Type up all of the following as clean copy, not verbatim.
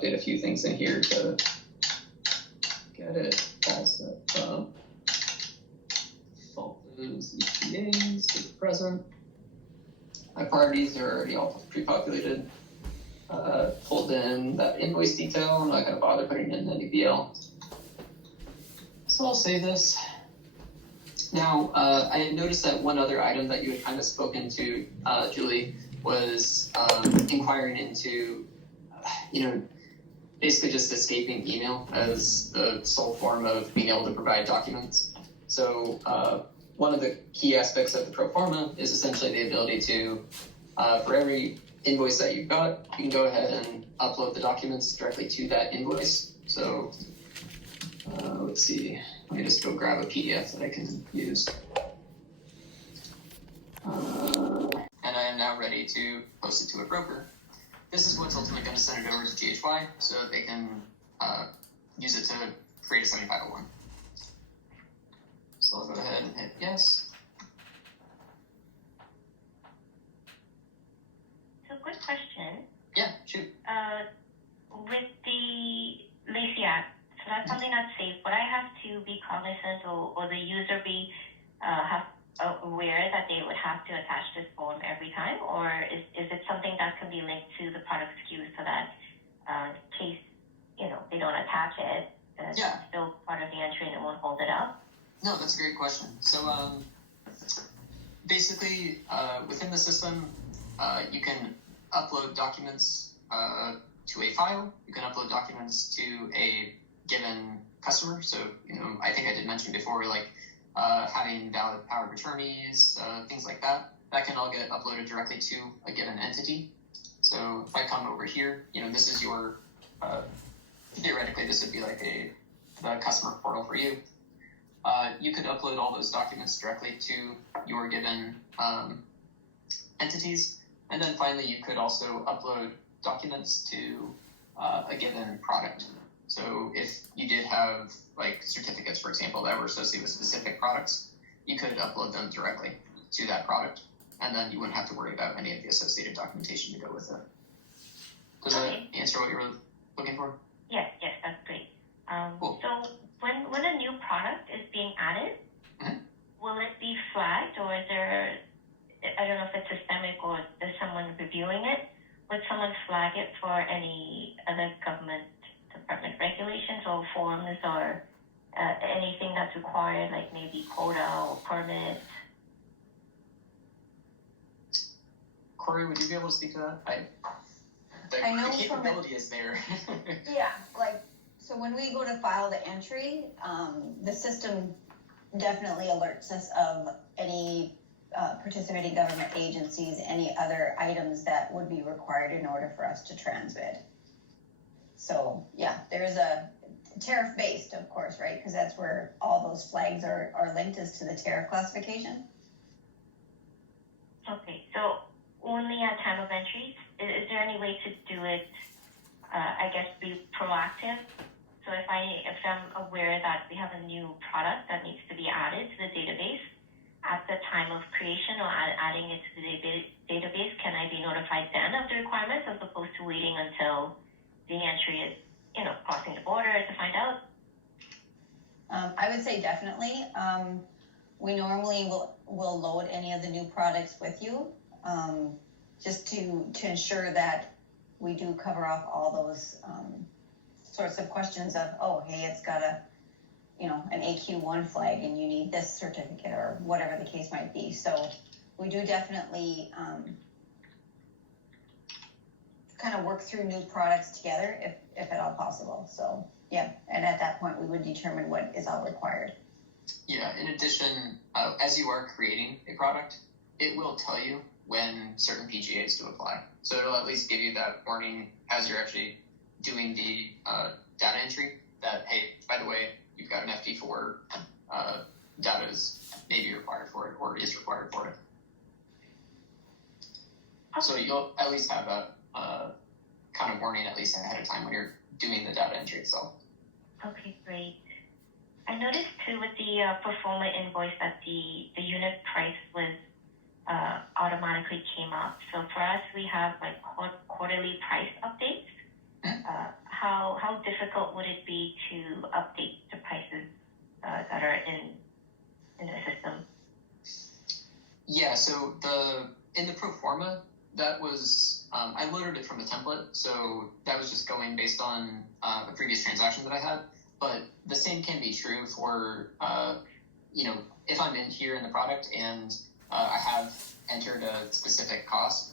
update a few things in here to get it all set up. Default those ETAs to the present. My priorities are already all pre-populated. Pulled in that invoice detail. I'm not going to bother putting in any BL. So I'll save this. Now, I had noticed that one other item that you had kind of spoken to, Julie, was inquiring into, basically just escaping email as the sole form of being able to provide documents. So one of the key aspects of the pro forma is essentially the ability to, for every invoice that you've got, you can go ahead and upload the documents directly to that invoice. So let's see, let me just go grab a PDF that I can use. And I am now ready to post it to a broker. This is what's ultimately going to send it over to GHY so that they can use it to create a 7501. So I'll go ahead and hit yes. So quick question. Yeah, shoot. With the Lacey app, so that's something that's safe, but I have to be cognizant or the user be aware that they would have to attach this form every time, or is it something that can be linked to the product SKU so that in case they don't attach it, it's still part of the entry and it won't hold it up? No, that's a great question. So basically within the system, you can upload documents to a file. You can upload documents to a given customer. So, I think I did mention before, like having valid power of attorneys, things like that. That can all get uploaded directly to a given entity. So if I come over here, this is your, theoretically, this would be like the customer portal for you. You could upload all those documents directly to your given entities. And then finally, you could also upload documents to a given product. So if you did have like certificates, for example, that were associated with specific products, you could upload them directly to that product. And then you wouldn't have to worry about any of the associated documentation to go with it. Does that answer what you were looking for? Yes, that's great. Cool. So when a new product is being added, will it be flagged, or is there, I don't know if it's systemic or there's someone reviewing it, would someone flag it for any other government department regulations or forms or anything that's required, like maybe quota or permit? Corey, would you be able to speak to that? I know the capability is there. Yeah, so when we go to file the entry, the system definitely alerts us of any participating government agencies, any other items that would be required in order for us to transmit. So yeah, there's a tariff based, of course, right? Because that's where all those flags are linked, is to the tariff classification. Okay, so only at time of entry, is there any way to do it, be proactive? So if I'm aware that we have a new product that needs to be added to the database, at the time of creation or adding it to the database, can I be notified then of the requirements as opposed to waiting until the entry is, crossing the border to find out? I would say definitely. We normally will load any of the new products with you, just to ensure that we do cover off all those sorts of questions of, oh, hey, it's got an AQ1 flag and you need this certificate or whatever the case might be. So we do definitely kind of work through new products together if at all possible. So yeah, and at that point we would determine what is all required. Yeah, in addition, as you are creating a product, it will tell you when certain PGAs to apply. So it'll at least give you that warning as you're actually doing the data entry that, hey, by the way, you've got an FT4, data is maybe required for it or is required for it. So you'll at least have that kind of warning at least ahead of time when you're doing the data entry itself. Okay, great. I noticed too with the pro forma invoice that the unit price was automatically came up. So for us, we have like quarterly price updates. how difficult would it be to update the prices that are in the system? Yeah, so in the pro forma, that was I loaded it from a template, so that was just going based on a previous transaction that I had. But the same can be true for if I'm in here in the product and I have entered a specific cost,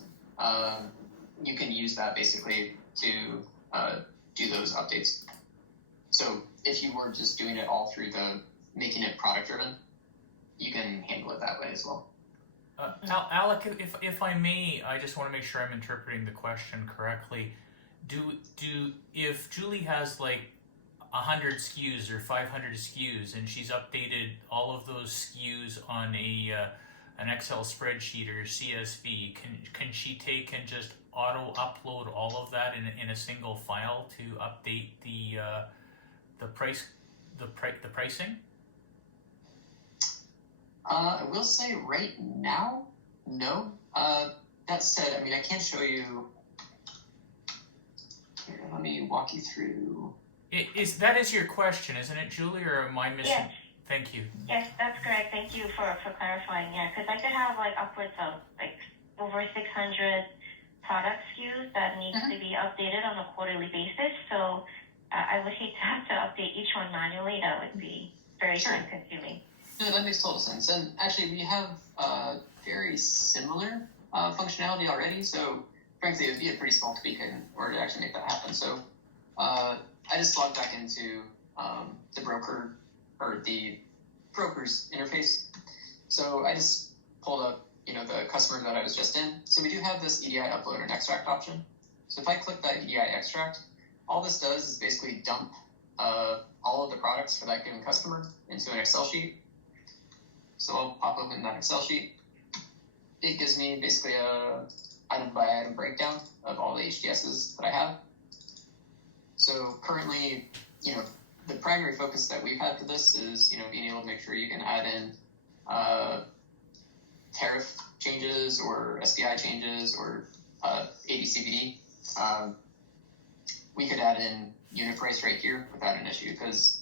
you can use that basically to do those updates. So if you were just doing it all through making it product driven, you can handle it that way as well. Alec, if I may, I just want to make sure I'm interpreting the question correctly. If Julie has like 100 SKUs or 500 SKUs and she's updated all of those SKUs on an Excel spreadsheet or CSV, can she take and just auto upload all of that in a single file to update the pricing? I will say right now, no. That said, I mean, I can show you. Here, let me walk you through. That is your question, isn't it, Julie, or am I missing? Yes. Thank you. Yes, that's correct. Thank you for clarifying. Yeah, because I could have like upwards of like over 600 product SKUs that needs to be updated on a quarterly basis. So I would hate to have to update each one manually. That would be very time consuming. No, that makes total sense. And actually, we have very similar functionality already. So frankly, it would be a pretty small tweak in order to actually make that happen. So I just logged back into the broker or the broker's interface. So I just pulled up, the customer that I was just in. So we do have this EDI upload and extract option. So if I click that EDI extract, all this does is basically dump all of the products for that given customer into an Excel sheet. So I'll pop open that Excel sheet. It gives me basically a item by item breakdown of all the HDSs that I have. So currently, the primary focus that we've had for this is, being able to make sure you can add in tariff changes or SPI changes or ADCVD. We could add in unit price right here without an issue because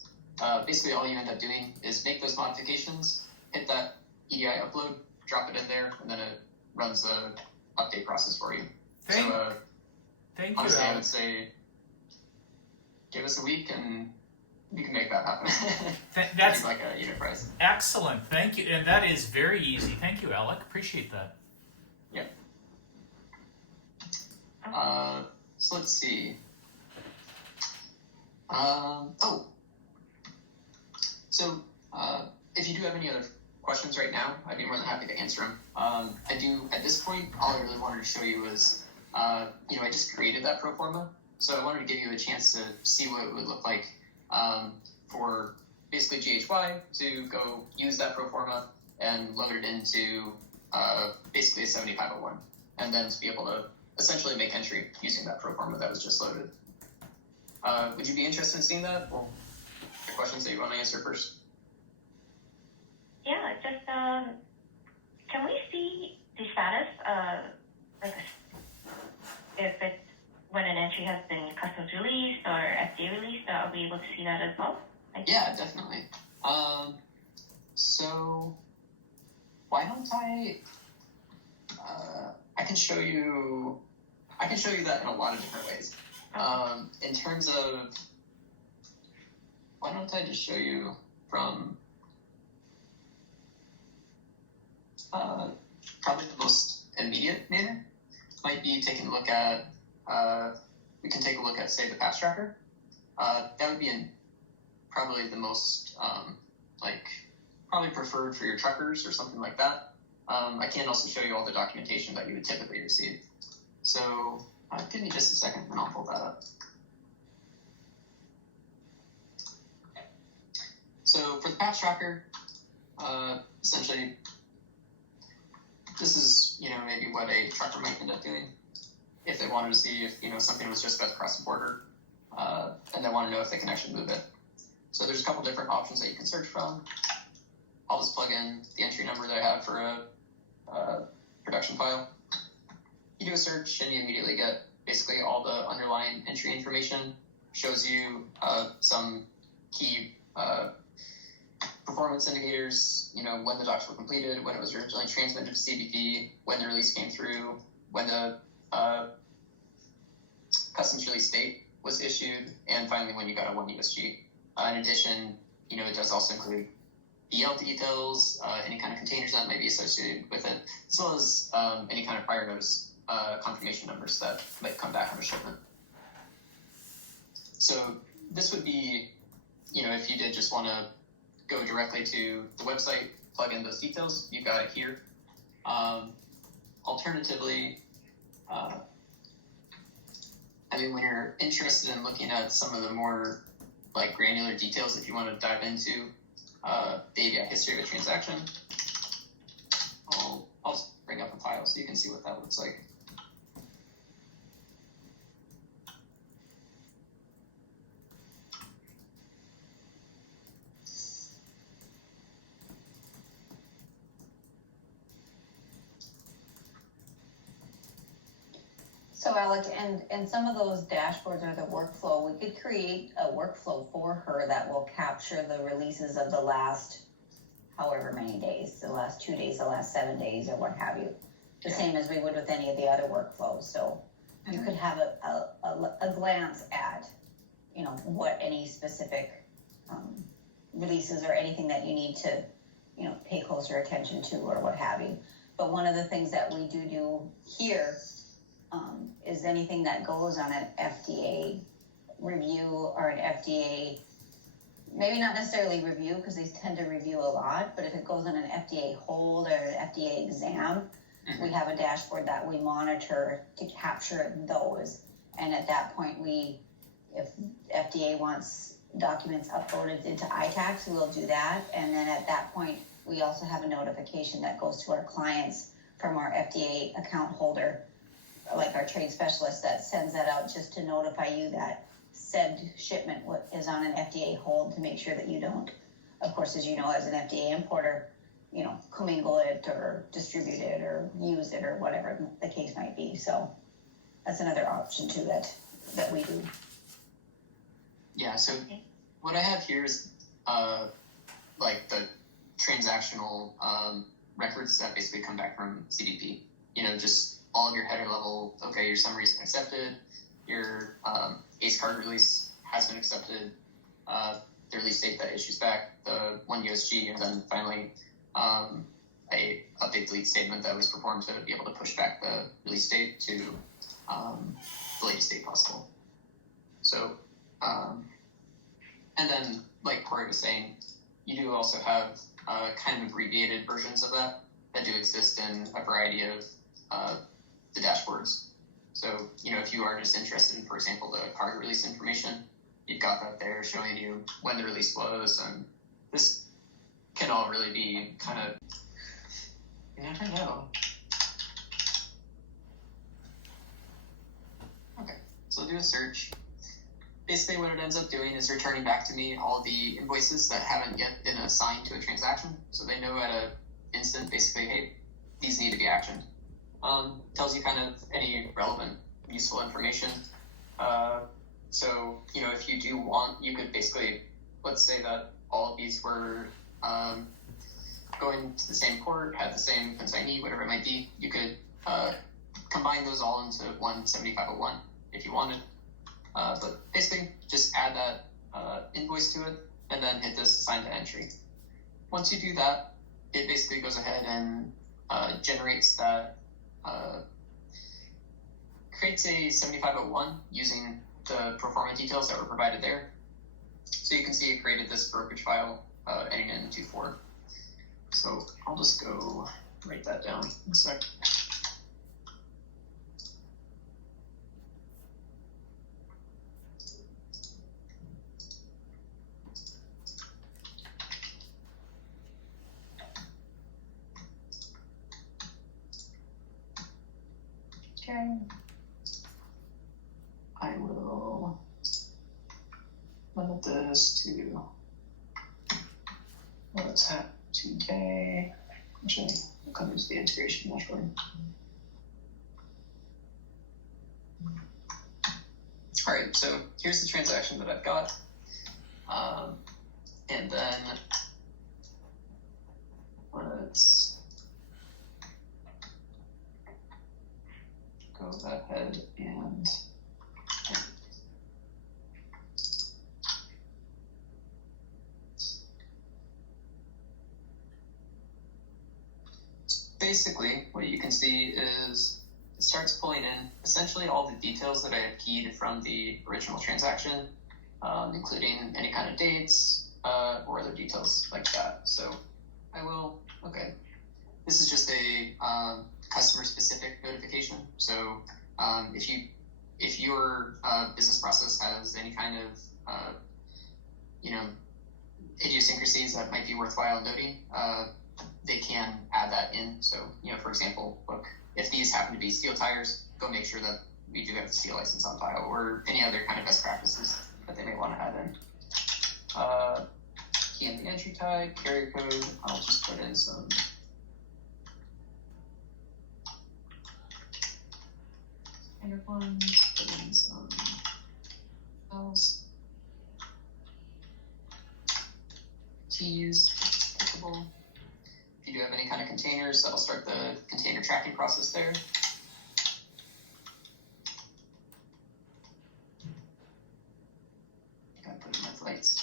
basically all you end up doing is make those modifications, hit that EDI upload, drop it in there, and then it runs the update process for you. Thank you. Honestly, I would say give us a week and we can make that happen. That's like a unit price. Excellent. Thank you. And that is very easy. Thank you, Alec. Appreciate that. Yeah. So let's see. So if you do have any other questions right now, I'd be more than happy to answer them. I do, at this point, all I really wanted to show you was, I just created that pro forma. So I wanted to give you a chance to see what it would look like for basically GHY to go use that pro forma and load it into basically a 7501, and then to be able to essentially make entry using that pro forma that was just loaded. Would you be interested in seeing that? Or the questions that you want to answer first? Yeah, just can we see the status if it's when an entry has been customs released or FDA released? Are we able to see that as well? Yeah, definitely. So why don't I can show you that in a lot of different ways. In terms of, why don't I just show you from probably the most immediate manner might be taking a look at, we can take a look at, say, the patch tracker. That would be probably the most, probably preferred for your truckers or something like that. I can also show you all the documentation that you would typically receive. So give me just a second and I'll pull that up. So for the patch tracker, essentially, this is, maybe what a trucker might end up doing if they wanted to see if, something was just about to cross the border, and they want to know if they can actually move it. So there's a couple different options that you can search from. I'll just plug in the entry number that I have for a production file. You do a search and you immediately get basically all the underlying entry information shows you some key performance indicators, when the docs were completed, when it was originally transmitted to CBP, when the release came through, when the customs release date was issued, and finally when you got a 1 USG. In addition, it does also include BL details, any kind of containers that might be associated with it, as well as any kind of prior notice confirmation numbers that might come back on a shipment. So this would be, if you did just want to go directly to the website, plug in those details, you've got it here. Alternatively, when you're interested in looking at some of the more granular details, if you want to dive into the ABI history of a transaction, I'll just bring up a file so you can see what that looks like. So Alec, and some of those dashboards or the workflow, we could create a workflow for her that will capture the releases of the last however many days, the last 2 days, the last 7 days, or what have you. The same as we would with any of the other workflows. So you could have a glance at, what any specific releases or anything that you need to, pay closer attention to or what have you. But one of the things that we do here is anything that goes on an FDA review or an FDA, maybe not necessarily review because they tend to review a lot, but if it goes on an FDA hold or an FDA exam, we have a dashboard that we monitor to capture those. And at that point, if FDA wants documents uploaded into iTax, we'll do that. And then at that point, we also have a notification that goes to our clients from our FDA account holder, like our trade specialist, that sends that out just to notify you that said shipment is on an FDA hold, to make sure that you don't, of course, as you know, as an FDA importer, commingle it or distribute it or use it or whatever the case might be. So that's another option too that we do. Yeah, so what I have here is the transactional records that basically come back from CBP. Just all of your header level, okay, your summary's been accepted, your ACE card release has been accepted, the release date that issues back, the 1 USG, and then finally a update delete statement that was performed to be able to push back the release date to the latest date possible. So, and then like Corey was saying, you do also have kind of abbreviated versions of that do exist in a variety of the dashboards. So, if you are just interested in, for example, the cargo release information, you've got that there showing you when the release was, and this can all really be kind of, you never know. Okay, so I'll do a search. Basically what it ends up doing is returning back to me all the invoices that haven't yet been assigned to a transaction. So they know at an instant, basically, hey, these need to be actioned. Tells you kind of any relevant, useful information. So, if you do want, you could basically, let's say that all of these were going to the same port, had the same consignee, whatever it might be. You could combine those all into one 7501 if you wanted. But basically, just add that invoice to it, and then hit this assign to entry. Once you do that, it basically goes ahead and generates that, creates a 7501 using the pro forma details that were provided there. So you can see it created this brokerage file ending in 24. So I'll just go write that down in a sec. Okay. I will limit this to what's happened today. Actually, I'll come into the integration dashboard. All right, so here's the transaction that I've got. And then let's go ahead and basically what you can see is it starts pulling in essentially all the details that I have keyed from the original transaction, including any kind of dates or other details like that. So I will, okay. This is just a customer specific notification. So if your business process has any kind of idiosyncrasies that might be worthwhile noting, they can add that in. So, for example, look, if these happen to be steel tires, go make sure that we do have the steel license on file, or any other kind of best practices that they may want to add in. Key in the entry type, carrier code, I'll just put in some standard ones, put in some else. T's, applicable. If you do have any kind of containers, that'll start the container tracking process there. Gotta put in my flights.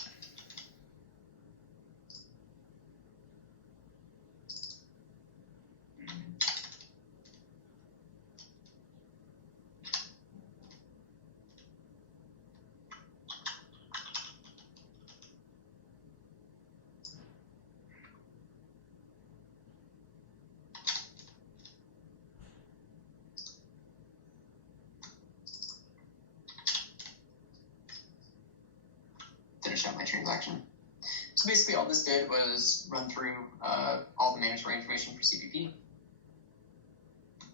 Finish out my transaction. So basically all this did was run through all the mandatory information for CPP.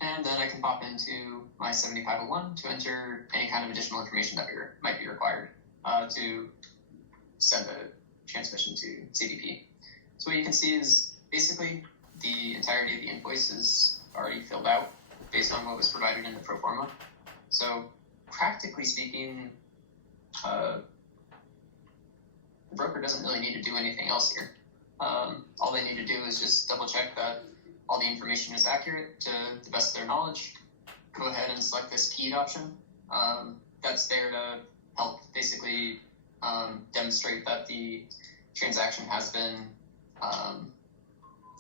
And then I can pop into my 7501 to enter any kind of additional information that might be required to send the transmission to CPP. So what you can see is basically the entirety of the invoice is already filled out based on what was provided in the pro forma. So practically speaking, the broker doesn't really need to do anything else here. All they need to do is just double check that all the information is accurate to the best of their knowledge. Go ahead and select this keyed option. That's there to help basically demonstrate that the transaction has been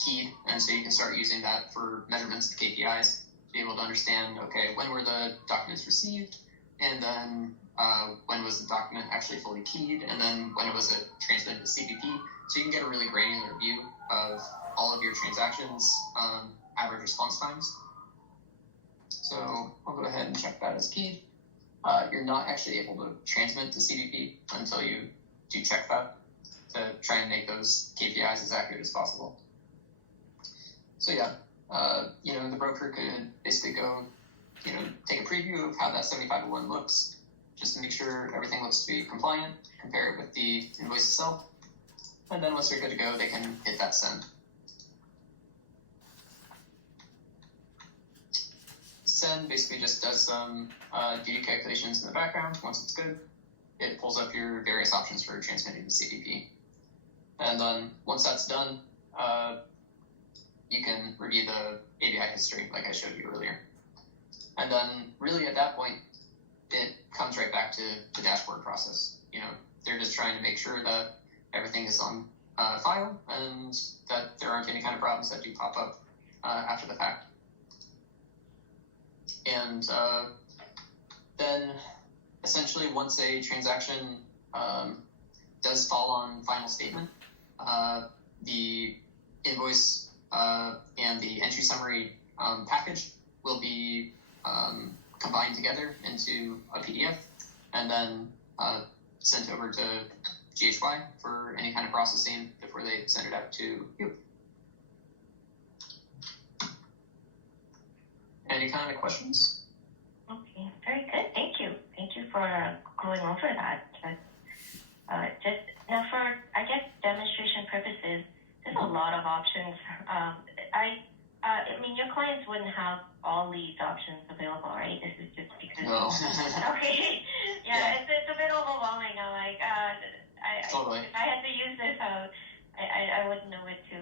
keyed, and so you can start using that for measurements of KPIs to be able to understand, okay, when were the documents received, and then when was the document actually fully keyed, and then when was it transmitted to CPP, so you can get a really granular view of all of your transactions, average response times. So I'll go ahead and check that as keyed. You're not actually able to transmit to CPP until you do check that to try and make those KPIs as accurate as possible. So yeah, the broker could basically go, take a preview of how that 7501 looks, just to make sure everything looks to be compliant, compare it with the invoice itself, and then once they're good to go, they can hit that send. Send basically just does some duty calculations in the background. Once it's good, it pulls up your various options for transmitting to CPP. And then once that's done, you can review the ABI history like I showed you earlier. And then really at that point, it comes right back to the dashboard process. They're just trying to make sure that everything is on file and that there aren't any kind of problems that do pop up after the fact. And then essentially once a transaction does fall on final statement, the invoice and the entry summary package will be combined together into a PDF and then sent over to GHY for any kind of processing before they send it out to you. Any kind of questions? Okay, very good. Thank you. Thank you for going over that. Just now, for I guess demonstration purposes, there's a lot of options. I mean, your clients wouldn't have all these options available, right? This is just because. No. Okay. Yeah. It's a bit overwhelming. I'm like, Totally. if I had to use this, I wouldn't know what to